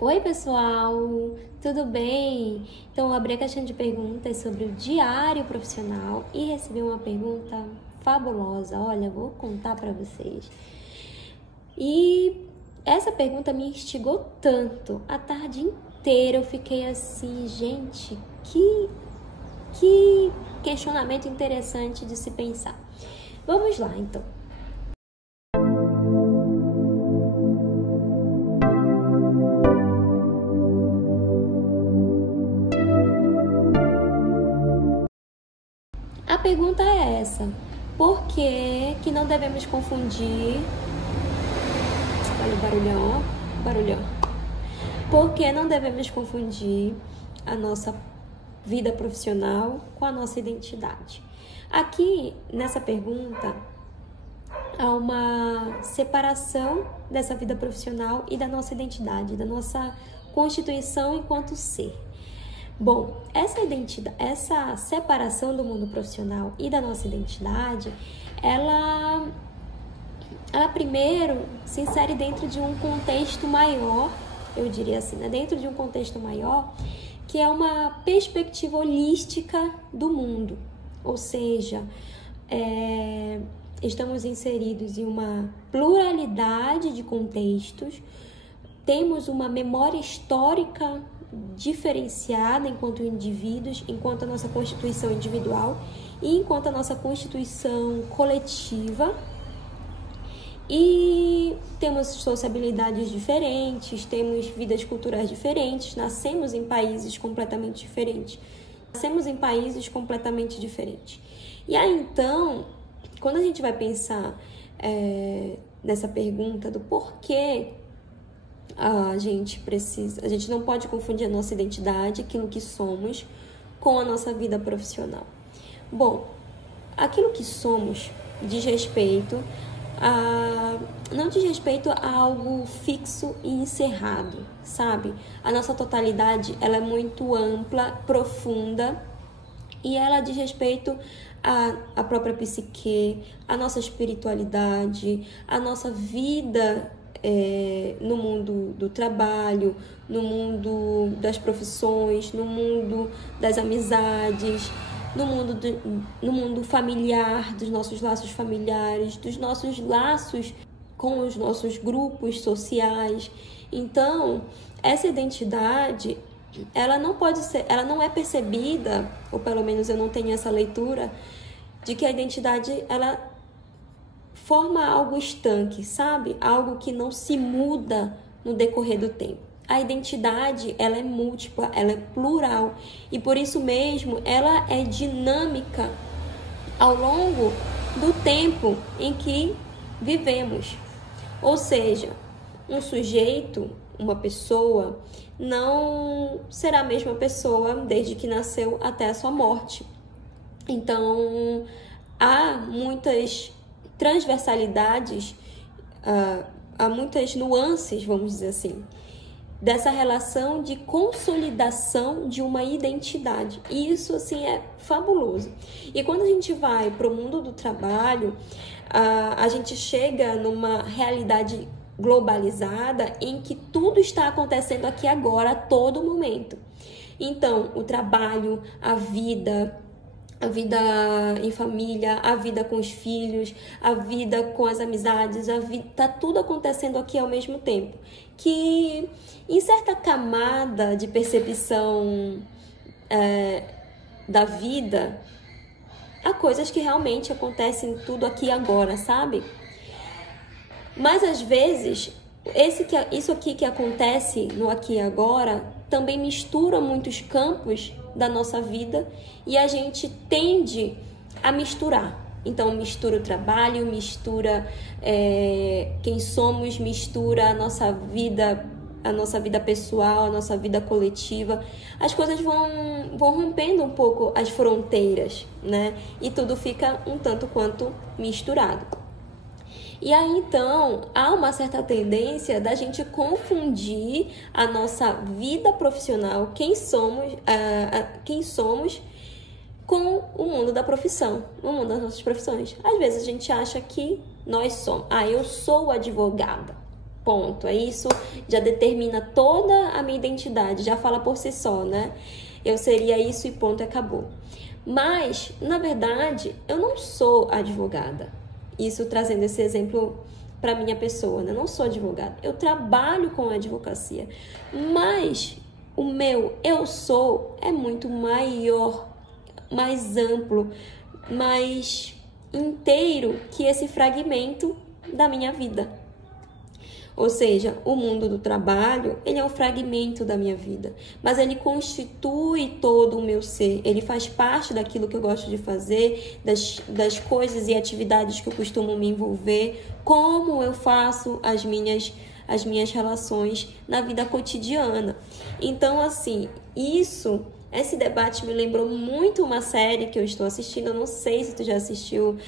Oi, pessoal, tudo bem? Então, eu abri a caixinha de perguntas sobre o diário profissional e recebi uma pergunta fabulosa. Olha, vou contar para vocês. E essa pergunta me instigou tanto. A tarde inteira eu fiquei assim, gente, que questionamento interessante de se pensar. Vamos lá, então. A pergunta é essa: por que não devemos confundir... Olha o barulhão. Por que não devemos confundir a nossa vida profissional com a nossa identidade? Aqui, nessa pergunta, há uma separação dessa vida profissional e da nossa identidade, da nossa constituição enquanto ser. Bom, essa separação do mundo profissional e da nossa identidade, ela primeiro se insere dentro de um contexto maior, eu diria assim, né? Dentro de um contexto maior, que é uma perspectiva holística do mundo. Ou seja, estamos inseridos em uma pluralidade de contextos, temos uma memória histórica diferenciada enquanto indivíduos, enquanto a nossa constituição individual e enquanto a nossa constituição coletiva, e temos sociabilidades diferentes, temos vidas culturais diferentes, nascemos em países completamente diferentes. E aí, então, quando a gente vai pensar nessa pergunta do porquê a gente não pode confundir a nossa identidade, aquilo que somos, com a nossa vida profissional. Bom, aquilo que somos não diz respeito a algo fixo e encerrado, sabe? A nossa totalidade, ela é muito ampla, profunda, e ela diz respeito à própria psique, à nossa espiritualidade, à nossa vida no mundo do trabalho, no mundo das profissões, no mundo das amizades, no mundo familiar, dos nossos laços familiares, dos nossos laços com os nossos grupos sociais. Então, essa identidade, ela não é percebida, ou pelo menos eu não tenho essa leitura, de que a identidade, ela forma algo estanque, sabe? Algo que não se muda no decorrer do tempo. A identidade, ela é múltipla, ela é plural, e por isso mesmo ela é dinâmica ao longo do tempo em que vivemos. Ou seja, um sujeito, uma pessoa, não será a mesma pessoa desde que nasceu até a sua morte. Então, há muitas transversalidades, há muitas nuances, vamos dizer assim, dessa relação de consolidação de uma identidade. E isso, assim, é fabuloso. E quando a gente vai para o mundo do trabalho, a gente chega numa realidade globalizada em que tudo está acontecendo aqui agora, a todo momento. Então, o trabalho, a vida em família, a vida com os filhos, a vida com as amizades, tá tudo acontecendo aqui ao mesmo tempo. Que em certa camada de percepção da vida, há coisas que realmente acontecem tudo aqui e agora, sabe? Mas às vezes, isso aqui que acontece no aqui e agora também mistura muitos campos da nossa vida e a gente tende a misturar. Então, mistura o trabalho, mistura quem somos, mistura a nossa vida pessoal, a nossa vida coletiva. As coisas vão rompendo um pouco as fronteiras, né? E tudo fica um tanto quanto misturado. E aí, então, há uma certa tendência da gente confundir a nossa vida profissional, quem somos, com o mundo da profissão, o mundo das nossas profissões. Às vezes a gente acha que nós somos, eu sou advogada, ponto. Aí isso já determina toda a minha identidade, já fala por si só, né? Eu seria isso e ponto, acabou. Mas, na verdade, eu não sou advogada. Isso trazendo esse exemplo para minha pessoa, né? Eu não sou advogada. Eu trabalho com advocacia. Mas o meu eu sou é muito maior, mais amplo, mais inteiro que esse fragmento da minha vida. Ou seja, o mundo do trabalho, ele é um fragmento da minha vida, mas ele constitui todo o meu ser, ele faz parte daquilo que eu gosto de fazer, das coisas e atividades que eu costumo me envolver, como eu faço as minhas relações na vida cotidiana. Então, assim, esse debate me lembrou muito uma série que eu estou assistindo, eu não sei se tu já assistiu,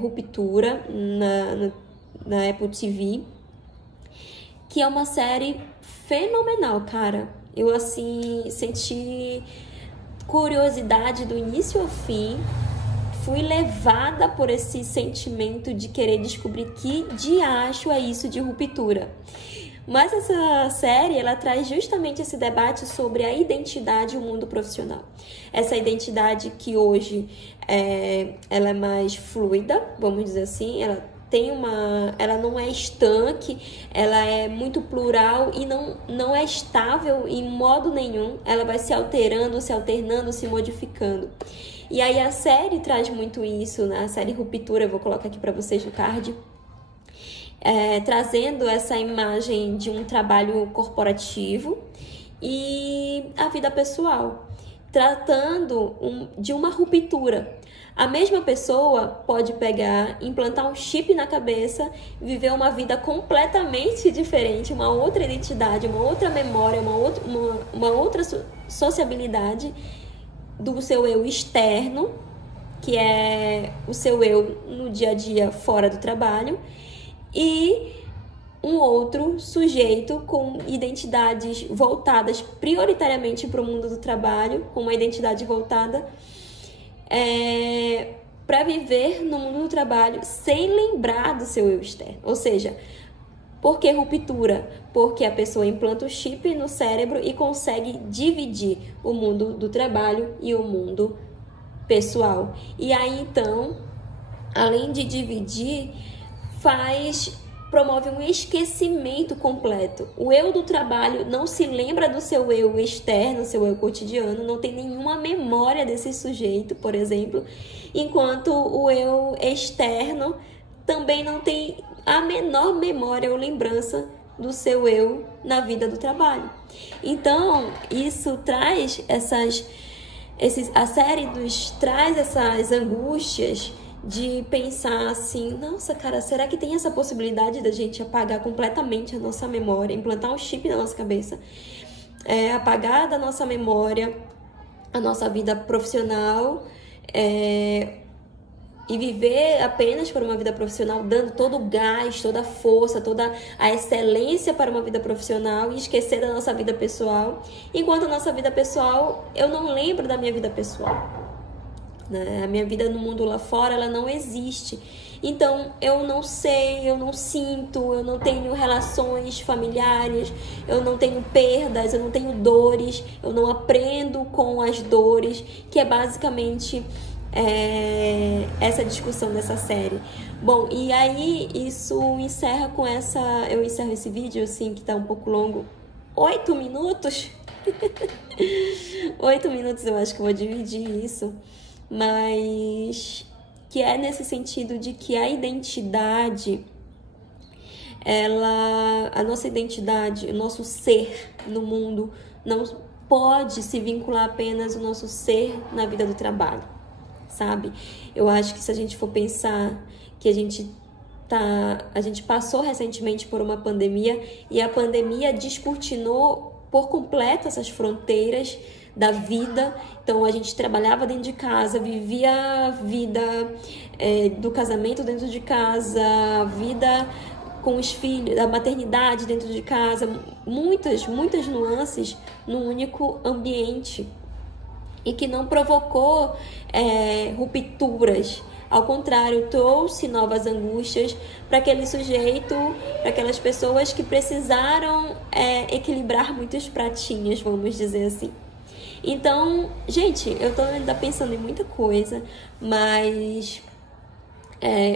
Ruptura, na Apple TV, que é uma série fenomenal, cara. Eu, assim, senti curiosidade do início ao fim, fui levada por esse sentimento de querer descobrir que diacho é isso de ruptura. Mas essa série, ela traz justamente esse debate sobre a identidade e o mundo profissional. Essa identidade que hoje ela é mais fluida, vamos dizer assim, ela não é estanque, ela é muito plural e não é estável em modo nenhum. Ela vai se alterando, se alternando, se modificando. E aí a série traz muito isso, né? A série Ruptura, eu vou colocar aqui para vocês no card, trazendo essa imagem de um trabalho corporativo e a vida pessoal, tratando de uma ruptura. A mesma pessoa pode pegar, implantar um chip na cabeça, viver uma vida completamente diferente, uma outra identidade, uma outra memória, uma outra sociabilidade do seu eu externo, que é o seu eu no dia a dia fora do trabalho, e um outro sujeito com identidades voltadas prioritariamente para o mundo do trabalho, com uma identidade voltada para viver no mundo do trabalho sem lembrar do seu eu externo. Ou seja, por que ruptura? Porque a pessoa implanta o chip no cérebro e consegue dividir o mundo do trabalho e o mundo pessoal. E aí, então, além de dividir, promove um esquecimento completo. O eu do trabalho não se lembra do seu eu externo, seu eu cotidiano, não tem nenhuma memória desse sujeito, por exemplo, enquanto o eu externo também não tem a menor memória ou lembrança do seu eu na vida do trabalho. Então, isso traz a série traz essas angústias de pensar assim, nossa, cara, será que tem essa possibilidade da gente apagar completamente a nossa memória, implantar um chip na nossa cabeça, apagar da nossa memória a nossa vida profissional, e viver apenas para uma vida profissional, dando todo o gás, toda a força, toda a excelência para uma vida profissional e esquecer da nossa vida pessoal, enquanto a nossa vida pessoal, eu não lembro da minha vida pessoal. A minha vida no mundo lá fora, ela não existe. Então, eu não sei, eu não sinto, eu não tenho relações familiares, eu não tenho perdas, eu não tenho dores, eu não aprendo com as dores, que é basicamente essa discussão dessa série. Bom, e aí isso encerra com eu encerro esse vídeo, assim, que tá um pouco longo, 8 minutos. 8 minutos eu acho que eu vou dividir isso. Mas que é nesse sentido de que a identidade, a nossa identidade, o nosso ser no mundo não pode se vincular apenas ao nosso ser na vida do trabalho, sabe? Eu acho que se a gente for pensar que a gente passou recentemente por uma pandemia e a pandemia descortinou por completo essas fronteiras da vida. Então a gente trabalhava dentro de casa, vivia a vida do casamento dentro de casa, a vida com os filhos, da maternidade dentro de casa, muitas nuances num único ambiente, e que não provocou rupturas Ao contrário, trouxe novas angústias para aquele sujeito, para aquelas pessoas que precisaram equilibrar muitos pratinhos, vamos dizer assim. Então, gente, eu tô ainda pensando em muita coisa, mas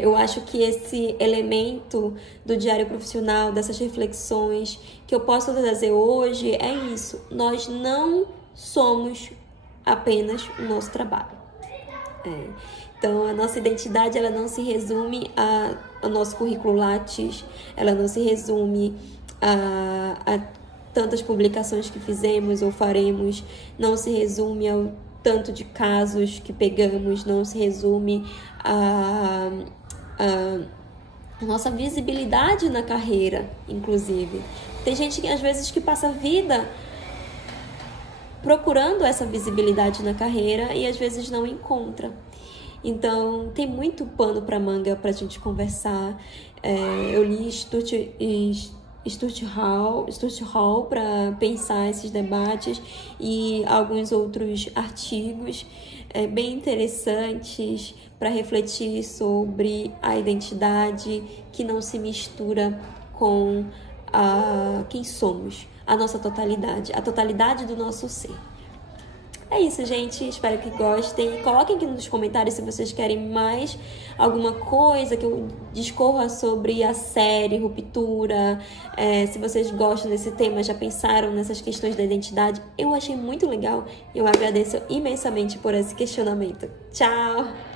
eu acho que esse elemento do diário profissional, dessas reflexões que eu posso trazer hoje é isso. Nós não somos apenas o nosso trabalho. Então, a nossa identidade, ela não se resume ao nosso currículo Lattes, ela não se resume a tantas publicações que fizemos ou faremos, não se resume ao tanto de casos que pegamos, não se resume a nossa visibilidade na carreira, inclusive. Tem gente que às vezes que passa a vida procurando essa visibilidade na carreira e às vezes não encontra. Então, tem muito pano para manga para a gente conversar. Eu li Stuart Hall para pensar esses debates e alguns outros artigos bem interessantes para refletir sobre a identidade que não se mistura com quem somos, a nossa totalidade, a totalidade do nosso ser. É isso, gente. Espero que gostem. Coloquem aqui nos comentários se vocês querem mais alguma coisa que eu discorra sobre a série Ruptura. Se vocês gostam desse tema, já pensaram nessas questões da identidade. Eu achei muito legal e eu agradeço imensamente por esse questionamento. Tchau!